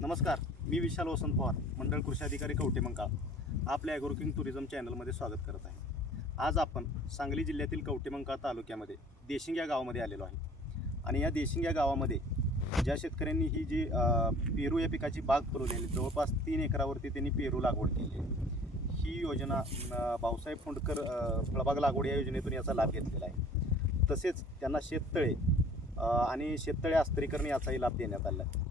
नमस्कार मी विशाल वसंत पवार मंडळ कृषी अधिकारी कवटेमंकाळ आपल्या ॲग्रोकिंग टुरिझम चॅनलमध्ये स्वागत करत आहे. आज आपण सांगली जिल्ह्यातील कवटेमंकाळ तालुक्यामध्ये देशिंग या गावामध्ये आलेलो आहे. आणि या देशिंग या गावामध्ये ज्या शेतकऱ्यांनी ही जी पेरू या पिकाची बाग करून पुरवलेली जवळपास तीन एकरावरती त्यांनी पेरू लागवड केली आहे. ही योजना भाऊसाहेब फोंडकर फळबाग लागवड या योजनेतून याचा लाभ घेतलेला आहे. तसेच त्यांना शेततळे आणि शेततळे अस्त्रीकरण याचाही लाभ देण्यात आला आहे.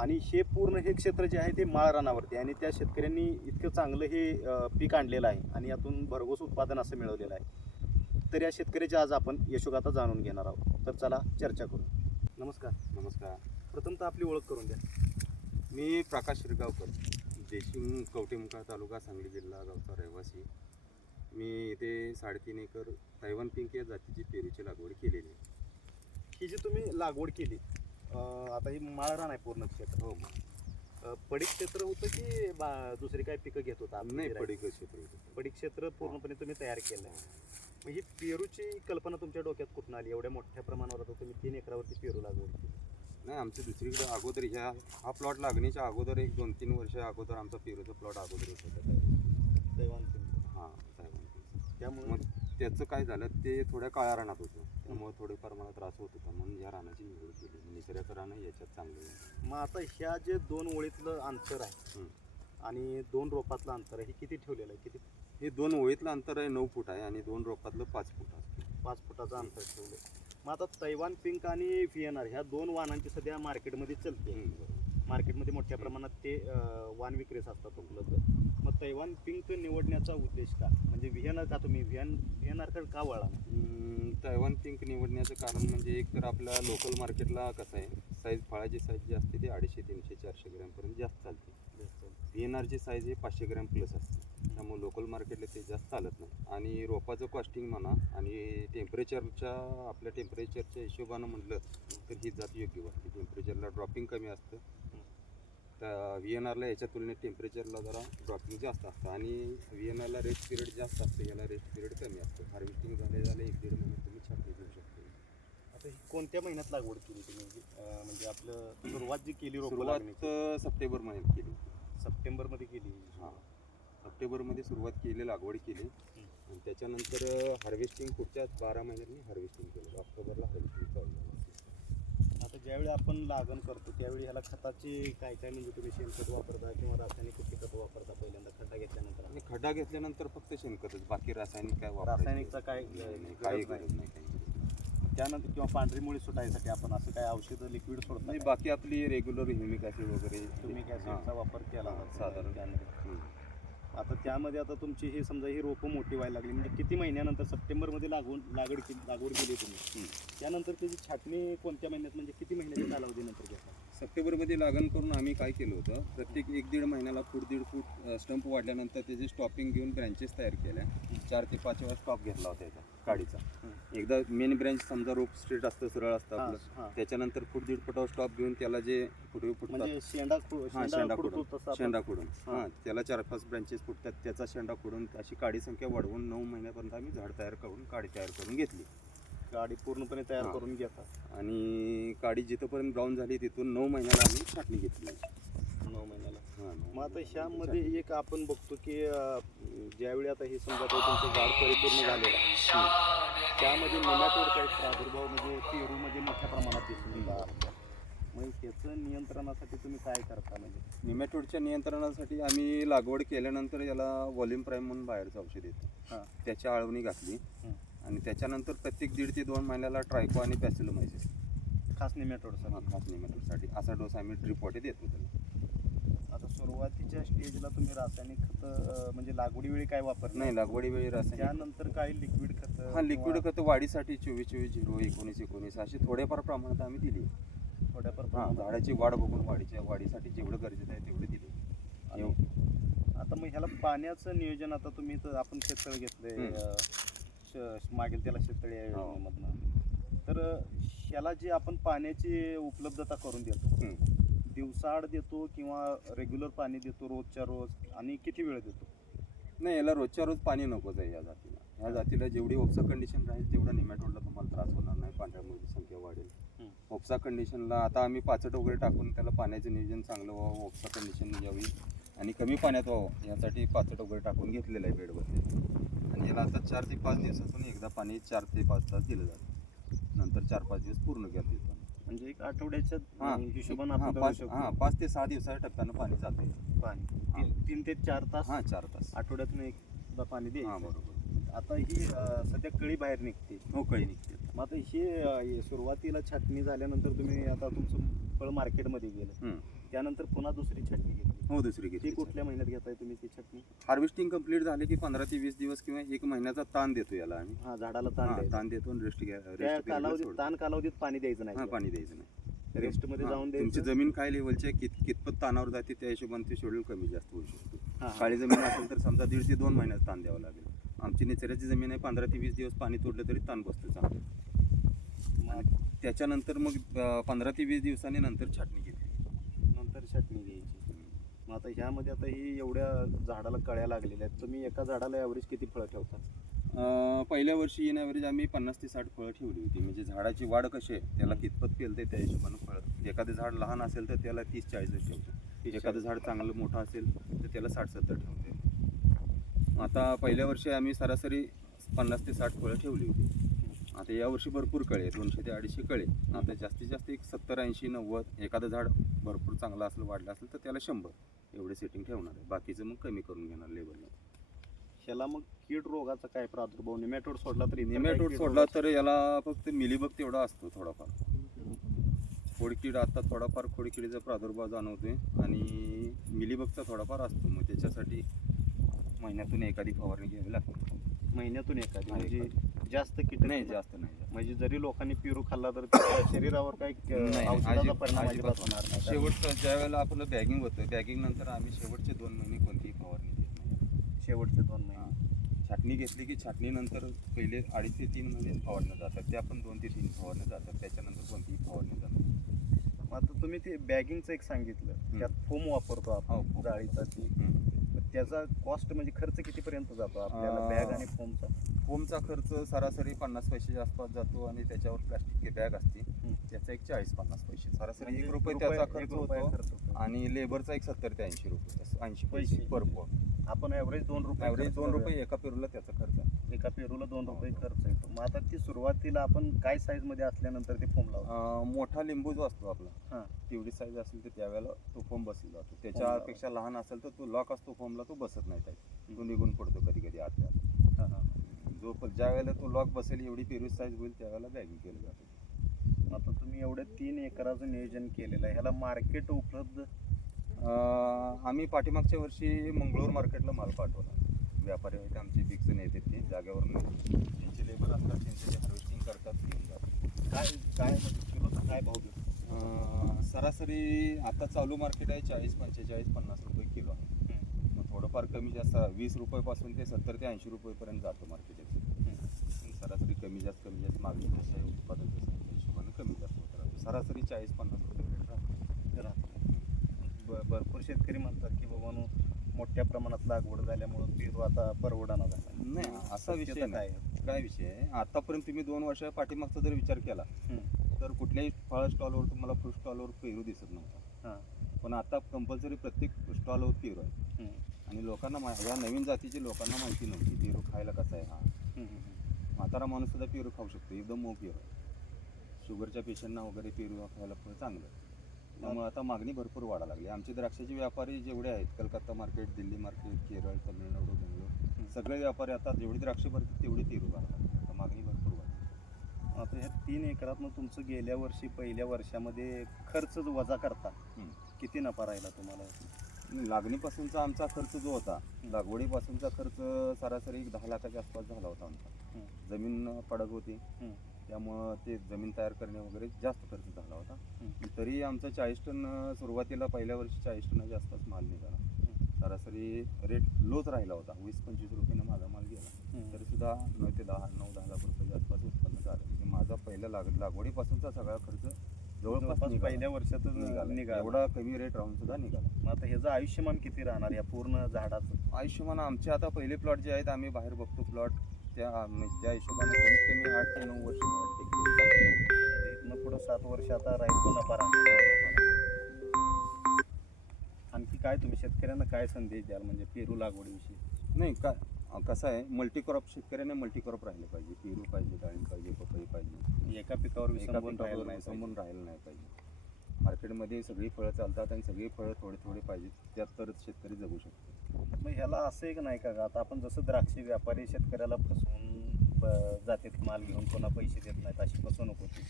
आणि हे पूर्ण हे क्षेत्र जे आहे ते माळ रानावरती आहे. आणि त्या शेतकऱ्यांनी इतकं चांगलं हे पीक आणलेलं आहे. आणि यातून भरघोस उत्पादन असं मिळवलेलं आहे. तर या शेतकऱ्याची आज आपण यशोगाथा जाणून घेणार आहोत. तर चला चर्चा करू. नमस्कार. नमस्कार. प्रथमतः आपली ओळख करून द्या. मी प्रकाश शिरगावकर देशिंग कवटेमुखा तालुका सांगली जिल्हा गावचा रहिवासी. मी इथे साडेतीन एकर तैवान पिंक या जातीची पेरूची लागवड केलेली आहे. ही जी तुम्ही लागवड केली आता ही माळ रान आहे पूर्ण क्षेत्र. हो. अ, पडीक क्षेत्र होतं की बा दुसरी काय पिकं घेत होता? नाही पडीक क्षेत्र होतं. पडीक क्षेत्र पूर्णपणे तुम्ही तयार केलं आहे मग ही पेरूची कल्पना तुमच्या डोक्यात कुठून आली? एवढ्या मोठ्या प्रमाणावर आता तुम्ही तीन एकरावरती पेरू लागवड केली. नाही आमच्या दुसरीकडे अगोदर ह्या हा प्लॉट लागण्याच्या अगोदर एक दोन तीन वर्ष अगोदर आमचा पेरूचा प्लॉट अगोदर होता. त्या दैवान पिंपळ. हां तैवान पिंक त्यामुळे? मग त्याचं काय झालं? ते थोड्या काळ्या रानात होतं. त्यामुळे थोडेफार मला त्रास होत होता. ह्या रानाची निवड केली. निसर्गाचं रान याच्यात चांगलं. मग आता ह्या जे दोन ओळीतलं अंतर आहे हं. आणि दोन रोपातलं अंतर आहे हे किती ठेवलेलं आहे? किती? हे दोन ओळीतलं अंतर आहे नऊ फूट आहे आणि दोन रोपातलं पाच फूट आहे. पाच फुटाचं अंतर ठेवलं मग आता तैवान पिंक आणि व्हिएनआर ह्या दोन वाहनांची सध्या मार्केटमध्ये चलते. बरोबर. मार्केटमध्ये मोठ्या प्रमाणात ते अं, वाहन विक्रेस असतात उपलब्ध. मग तैवान पिंक निवडण्याचा उद्देश का? म्हणजे व्हिएनआर का तुम्ही? व्हिएन व्हिएनआरकडे का वळा? तैवान पिंक निवडण्याचं कारण म्हणजे एक तर आपल्या लोकल मार्केटला कसं आहे साईज फळाची साईज जी असते ती अडीचशे तीनशे चारशे ग्रॅमपर्यंत जास्त चालते. व्ही एन आरची साईज हे पाचशे ग्रॅम प्लस असते. त्यामुळे लोकल मार्केटला ते जास्त चालत नाही. आणि रोपाचं कॉस्टिंग म्हणा आणि टेम्परेचरच्या आपल्या टेम्परेचरच्या हिशोबानं म्हटलं तर ही जात योग्य वाटते. टेम्परेचरला ड्रॉपिंग कमी असतं. तर व्ही एन आरला याच्या तुलनेत टेम्परेचरला जरा ड्रॉपिंग जास्त असतं आणि व्ही एन आरला रेस्ट पिरियड जास्त असतं याला रेस्ट पिरियड कमी असतं. हार्वेस्टिंग झाले झाले एक दीड महिने तुम्ही छाटणी घेऊ शकता. आता ही कोणत्या महिन्यात लागवड केली तुम्ही? अं, म्हणजे आपलं सुरुवात जी केली रोपं सुरुवात लागण्याची अं, सप्टेंबर महिन्यात केली सप्टेंबरमध्ये केली हां सप्टेंबरमध्ये सुरुवात केली लागवड केली. आणि त्याच्यानंतर हार्वेस्टिंग पुढच्या बारा महिन्यांनी हार्वेस्टिंग केलं. ऑक्टोबरला हार्वेस्टिंग चालू झालं. ज्यावेळी आपण लागण करतो त्यावेळी ह्याला खताची काय काय म्हणजे तुम्ही शेणखत वापरता किंवा रासायनिक कृषी खत वापरता पहिल्यांदा? खड्डा घेतल्यानंतर. आणि खड्डा घेतल्यानंतर फक्त शेणखतच बाकी रासायनिक काय रासायनिकचा काय काही. गरज नाही काही त्यानंतर किंवा पांढरी मुळी सुटायसाठी आपण असं काय औषधं लिक्विड सोडतो नाही बाकी आपली रेग्युलर ह्युमिक ॲसिड वगैरे. तुम्ही हां. ॲसिडचा वापर केला साधारण. आता त्यामध्ये आता तुमची ही समजा ही रोपं मोठी व्हायला लागली म्हणजे किती महिन्यानंतर सप्टेंबरमध्ये लागवड लागवड केली लागवड केली तुम्ही. त्यानंतर त्याची छाटणी कोणत्या महिन्यात म्हणजे किती महिन्याच्या कालावधीनंतर घेता? सप्टेंबरमध्ये लागण करून आम्ही काय केलं होतं प्रत्येक एक दीड महिन्याला फूट दीड फूट स्टंप वाढल्यानंतर त्याचे स्टॉपिंग घेऊन ब्रँचेस तयार केल्या. चार ते पाच वेळा स्टॉप घेतला होता याचा. काडीचा. एकदा मेन ब्रँच समजा रोप स्ट्रेट असतं सरळ असतं आपलं. त्याच्यानंतर फूट दीड फुटावर स्टॉप घेऊन त्याला जे फुटवे फुटतात. म्हणजे शेंडा हां शेंडा हां. त्याला चार पाच ब्रँचेस फुटतात. त्याचा शेंडा खुडून अशी काडी संख्या वाढवून नऊ महिन्यापर्यंत आम्ही झाड तयार करून काडी तयार करून घेतली. गाडी पूर्णपणे तयार. करून घेता आणि काडी जिथंपर्यंत ब्राऊन झाली तिथून नऊ महिन्याला आम्ही छाटणी घेतली. नऊ महिन्याला. हां, मग आता ह्यामध्ये छाटणी. एक आपण बघतो की अं, ज्यावेळी आता हे समजा आता तुमचं झाड परिपूर्ण झालेलं आहे त्यामध्ये निमॅटोडचा एक प्रादुर्भाव म्हणजे पेरूमध्ये मोठ्या प्रमाणात दिसून येतो. मग त्याचं नियंत्रणासाठी तुम्ही काय करता म्हणजे? निमॅटोडच्या नियंत्रणासाठी आम्ही लागवड केल्यानंतर याला व्हॉल्यूम प्राईम म्हणून बाहेरचं औषध येतं. हां. त्याची आळवणी घातली. हं. आणि त्याच्यानंतर प्रत्येक दीड ते दोन महिन्याला ट्रायको आणि पॅसिलोमायसिस. खास निमॅटोडचा हा, खास निमॅटोडसाठी. असा डोस आम्ही ड्रिप वाटे देतो त्याला सुरुवातीच्या स्टेजला तुम्ही रासायनिक खत म्हणजे लागवडीवेळी काय वापरलं नाही लागवडी वेळी रासायनिक त्यानंतर काय लिक्विड खत हा लिक्विड खतं वाढीसाठी चोवीस चोवीस झिरो एकोणीस एकोणीस अशी थोड्याफार प्रमाणात आम्ही दिली थोड्याफार हा. झाडाची वाढ बघून वाढीच्या वाढीसाठी जेवढं गरजेचं आहे तेवढं दिली आता मग ह्याला पाण्याचं नियोजन आता तुम्ही तर आपण शेततळ घेतलंय श- मागेल त्याला शेततळे हो. योजनेमधनं तर ह्याला जी आपण पाण्याची उपलब्धता करून देतो. दिवसाआड देतो किंवा रेग्युलर पाणी देतो रोजच्या रोज आणि किती वेळ देतो? नाही याला रोजच्या रोज पाणी नकोच आहे या जातीला. या जातीला जेवढी ओपसा कंडिशन राहील तेवढा निमॅटोडला तुम्हाला त्रास होणार नाही पांढऱ्या मुळीची संख्या वाढेल. ओपसा कंडिशनला आता आम्ही पाचट वगैरे टाकून त्याला पाण्याचं नियोजन चांगलं व्हावं ओपसा कंडिशन यावी आणि कमी पाण्यात व्हावं यासाठी पाचट वगैरे टाकून घेतलेलं आहे बेडवरती. आणि याला आता चार ते पाच दिवसातून एकदा पाणी चार ते पाच तास दिलं जातं. नंतर चार पाच दिवस पूर्ण देतो. म्हणजे एक आठवड्याच्या हा. हिशोबाने हां आपण धरू पाच शकतो. हां पाच ते सहा दिवसाच्या टप्प्यानं पाणी जाते. पाणी. तीन- तीन ते चार तास हां चार तास. आठवड्यातून एकदा पाणी हां द्यायचं. बरोबर. आता ही अं, सध्या कळी बाहेर निघते. हो कळी निघते. मग आता ही अं, हे सुरुवातीला छाटणी झाल्यानंतर तुम्ही आता तुमचं फळ मार्केटमध्ये गेलं. हम्म. त्यानंतर पुन्हा दुसरी छाटणी घेतली. हो दुसरी ती घेतली कुठल्या महिन्यात घेताय तुम्ही ती छाटणी? हार्वेस्टिंग कंप्लीट झाले की पंधरा ते वीस दिवस किंवा एक महिन्याचा ताण देतो याला आम्ही. हा झाडाला ताण हां, द्यायचा. ताण देतो रेस्ट घ्या त्या रेस्ट कालावधीत ताण कालावधीत पाणी द्यायचं हां नाही पाणी द्यायचं नाही. रेस्टमध्ये हां, जाऊन तुमची द्यायचं. जमीन काय लेवलची आहे? कित कितपत ताणावर जाते त्या हिशोबाने ते शेड्यूल कमी जास्त होऊ शकतो. हा, हा. काळी जमीन असेल तर समजा दीड ते दोन महिन्यात ताण द्यावा लागेल. आमची निचऱ्याची जमीन आहे पंधरा ते वीस दिवस पाणी तोडलं तरी ताण बसतो चांगलं. मग? त्याच्यानंतर मग पंधरा ते वीस दिवसांनी नंतर छाटणी घेतली छाटणी घ्यायची. मग आता ह्यामध्ये आता ही एवढ्या झाडाला कळ्या लागलेल्या आहेत. तुम्ही एका झाडाला ॲव्हरेज किती फळं ठेवता? अं, पहिल्या वर्षी इन ॲव्हरेज आम्ही पन्नास ते साठ फळं ठेवली होती. म्हणजे झाडाची वाढ कशी आहे त्याला कितपत पेलते त्या हिशोबानं फळं. एखादं झाड लहान असेल तर त्याला तीस चाळीस ठेवतो. एखादं झाड चांगलं मोठं असेल तर त्याला साठ सत्तर ठेवते. आता पहिल्या वर्षी आम्ही सरासरी पन्नास ते साठ फळं ठेवली होती. आता या वर्षी भरपूर कळे दोनशे ते अडीचशे कळे आता जास्तीत जास्त एक सत्तर ऐंशी नव्वद एखादं झाड भरपूर चांगलं असलं वाढलं असेल तर त्याला शंभर एवढे सेटिंग ठेवणार आहे. बाकीचं मग कमी करून घेणार लेवलला ह्याला मग कीड रोगाचा काय प्रादुर्भाव? निमॅटोड सोडला तरी नेमॅटोड सोडला तर याला फक्त मिलीबग तेवढा असतो थोडाफार. खोडकीड आता थोडाफार खोडकिडीचा प्रादुर्भाव जाणवतोय आणि मिलीबगचा थोडाफार असतो. मग त्याच्यासाठी महिन्यातून एखादी फवारणी घ्यावी लागते. महिन्यातून एखादी म्हणजे. जास्त कीट नाही जास्त नाही. म्हणजे जरी लोकांनी पिरू खाल्ला तर शरीरावर काही औषधाचा परिणाम अजिबात होणार नाही. शेवटचं ज्या वेळेला आपलं बॅगिंग होतं बॅगिंग नंतर आम्ही शेवटचे दोन महिने कोणतीही फवारणी घेत नाही. शेवटचे दोन महिने. छाटणी घेतली की छाटणीनंतर पहिले अडीच ते तीन महिने फवारण्या जातात. त्या पण दोन ते तीन फवारण्या जातात. त्याच्यानंतर कोणतीही फवारणी जात नाही. आता तुम्ही ते बॅगिंगचं एक सांगितलं. त्यात फोम वापरतो हो, आपण foam. जाळीचा ती. त्याचा कॉस्ट म्हणजे खर्च कितीपर्यंत जातो आपल्याला बॅग आणि फोमचा फोमचा खर्च सरासरी पन्नास पैशाच्या आसपास जातो आणि त्याच्यावर प्लास्टिकची बॅग असते. त्याचा एक चाळीस पन्नास पैसे सरासरी म्हणजे एक रुपये रुपये- त्याचा खर्च होतो. आणि लेबरचा एक सत्तर ते ऐंशी रुपये ऐंशी पैसे. पर पोट आपण ॲव्हरेज दोन रुपये ॲव्हरेज दोन. रुपये एका पेरूला त्याचा खर्च. एका पेरूला दोन रुपये खर्च येतो मग आता ती सुरुवातीला आपण काय साईजमध्ये असल्यानंतर ते फोम लावतो मोठा लिंबू जो असतो आपला हा. तेवढी साईज असेल तर त्यावेळेला तो फोम बसला जातो. त्याच्यापेक्षा लहान असेल तर तो लॉक असतो फोमला तो बसत नाही तो निघून पडतो कधी कधी आतल्या आत. हा, हा. जो ज्या वेळेला तो लॉक बसेल एवढी पेरू साईज होईल त्यावेळेला बॅगिंग केलं जातं. आता तुम्ही एवढे तीन एकराचं नियोजन केलेलं आहे. ह्याला मार्केट उपलब्ध अं, आम्ही पाठीमागच्या वर्षी मंगळूर मार्केटला माल पाठवला. व्यापारी आहेत आमचे बिगजण येतात ते जागेवरून. त्यांचे लेबर असतात त्यांचे ते हार्वेस्टिंग करतात घेऊन जातात. काय काय म्हणजे किलोचा काय भाव अं, सरासरी आता चालू मार्केट आहे चाळीस पंचेचाळीस पन्नास रुपये किलो आहे. मग थोडंफार कमी जास्त वीस रुपयापासून ते सत्तर ते ऐंशी रुपयेपर्यंत जातं मार्केट सरासरी कमी जास्त कमी जास्त मागणी कशी आहे? उत्पादन कसं आहे? त्या हिशोबानं कमी जास्त होत राहतं. सरासरी चाळीस पन्नास रुपये रेट राहतो. ब- भरपूर शेतकरी म्हणतात की बाबा नो, मोठ्या प्रमाणात लागवड झाल्यामुळे पेरू आता परवडाना झाला नाही असा विषय काय काय विषय आहे? आतापर्यंत तुम्ही दोन वर्ष पाठीमागचा जर विचार केला तर कुठल्याही फळ स्टॉलवर तुम्हाला फूड स्टॉलवर पेरू दिसत नव्हता. हां. पण आता कंपल्सरी प्रत्येक स्टॉलवर पेरू आहे. आणि लोकांना मा- या नवीन जातीची लोकांना माहिती नव्हती पेरू खायला कसा आहे हा. म्हातारा माणूस सुद्धा पेरू खाऊ शकतो एकदम मऊ पेरू. आहे शुगरच्या पेशंटना वगैरे पेरू खायला फळ चांगलं. त्यामुळे आता मागणी भरपूर वाढायला लागली. आमचे द्राक्षाचे व्यापारी जेवढे आहेत कलकत्ता मार्केट दिल्ली मार्केट केरळ तमिळनाडू बेंगलोर सगळे व्यापारी आता जेवढी द्राक्षे भरतात तेवढी पेरू घालतात आता मागणी भरपूर वाढली. आता ह्या तीन एकरातनं तुमचं गेल्या वर्षी पहिल्या वर्षामध्ये खर्च वजा करता. किती नफा राहिला तुम्हाला? लागणीपासूनचा आमचा खर्च जो होता लागवडीपासूनचा खर्च सरासरी एक दहा लाखाच्या आसपास झाला होता आमचा. जमीन पडक होती. त्यामुळं ते जमीन तयार करणे वगैरे जास्त खर्च झाला होता. तरी आमचा चाळीस टन सुरुवातीला पहिल्या वर्षी चाळीस टनाच्या आसपास माल निघाला. सरासरी रेट लोच राहिला होता. वीस पंचवीस रुपयानं माझा माल गेला. तरी सुद्धा नऊ ते दहा नऊ दहा लाख रुपयाच्या आसपास उत्पन्न झालं. म्हणजे माझा पहिला लाग लागवडीपासूनचा सगळा खर्च जवळपास. पहिल्या वर्षातच निघाला. एवढा कमी रेट राहून सुद्धा निघाला. मग आता ह्याचं आयुष्यमान किती राहणार या पूर्ण झाडाचं? आयुष्यमान आमचे आता पहिले प्लॉट जे आहेत आम्ही बाहेर बघतो प्लॉट त्या त्या हिशोबाने कमीत कमी आठ ते नऊ वर्ष इथनं पुढं सात वर्ष आता राहील परा आणखी काय तुम्ही शेतकऱ्यांना काय संदेश द्याल? म्हणजे पेरू लागवडीविषयी? नाही का अं, कसं आहे मल्टीक्रॉप शेतकऱ्यांना मल्टीक्रॉप राहिले पाहिजे. पेरू पाहिजे डाळिंब पाहिजे पपई पाहिजे. एका पिकावर विसंबून राहिलं नाही. राहिलं नाही पाहिजे. मार्केटमध्ये सगळी फळं चालतात आणि सगळी फळं थोडी थोडी पाहिजे त्यात तरच शेतकरी जगू शकतो. मग ह्याला असं एक नाही का ग, आता आपण जसं द्राक्षी व्यापारी शेतकऱ्याला फसवून जातात माल घेऊन कोणा पैसे देत नाहीत अशी फसवणूक होती.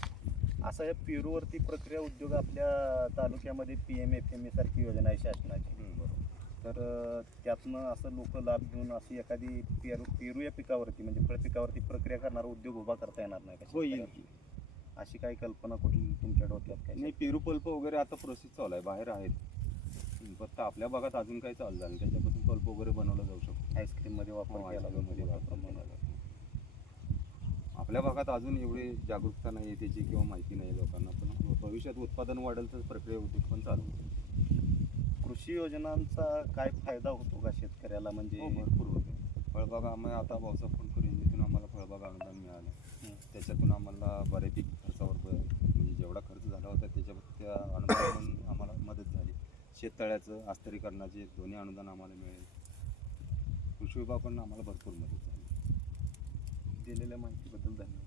असं हे पेरूवरती प्रक्रिया उद्योग आपल्या तालुक्यामध्ये P M F M A सारखी योजना आहे शासनाची. तर त्यातनं असं लोक लाभ घेऊन अशी एखादी पेरू पेरू या पिकावरती म्हणजे फळ पिकावरती प्रक्रिया करणारा उद्योग उभा करता येणार नाही का हो येईल? अशी काही कल्पना कुठली तुमच्या डोक्यात काय नाही पेरू पल्प वगैरे आता प्रोसेस चालू आहे बाहेर आहेत फक्त आपल्या भागात अजून काही चालू झालं नाही. त्याच्यापासून पल्प वगैरे बनवलं जाऊ शकतो आईस्क्रीममध्ये वापर हो, केला ice cream जातो मध्ये मोठ्या वापर. जातो. आपल्या भागात अजून एवढी जागरूकता नाही आहे त्याची किंवा माहिती नाही लोकांना पण भविष्यात उत्पादन वाढेल तर प्रक्रिया उद्योग पण चालू होईल. कृषी योजनांचा काय फायदा होतो का शेतकऱ्याला? म्हणजे हो भरपूर होते. फळबागा आम्ही आता भाऊसा फोन करून योजनेतून आम्हाला फळबागा अनुदान मिळालं. त्याच्यातून आम्हाला बऱ्यापैकी खर्चावर म्हणजे जेवढा खर्च झाला होता त्याच्या त्या अनुदानातून आम्हाला मदत झाली. शेततळ्याचं आस्तरीकरणाचे दोन्ही अनुदान आम्हाला मिळेल. कृषी विभाग पण आम्हाला भरपूर मदत झाली. दिलेल्या माहितीबद्दल धन्यवाद.